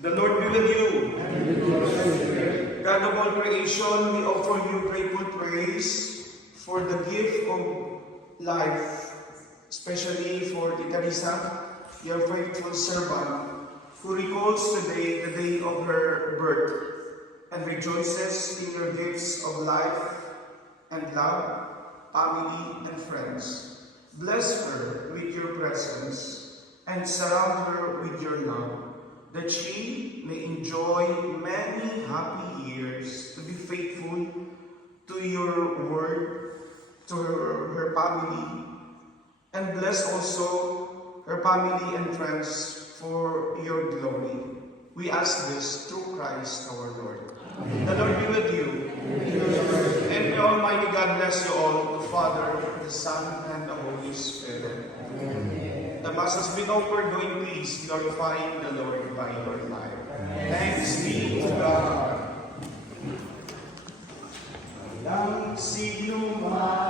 The Lord be with you. God of all creation, we offer you grateful praise for the gift of life, especially for Tita Risa, your faithful servant, who recalls today the day of her birth and rejoices in your gifts of life and love, family, and friends. Bless her with your presence and surround her with your love, that she may enjoy many happy years to be faithful to your word, to her family, and bless also her family and friends for your glory. We ask this through Christ our Lord. Amen. The Lord be with you. Amen. And may Almighty God bless you all, the Father, the Son, and the Holy Spirit. Amen. The Mass has been over, going peace, glorifying the Lord by your life. Amen. Thanks be to God. Ilang siglo man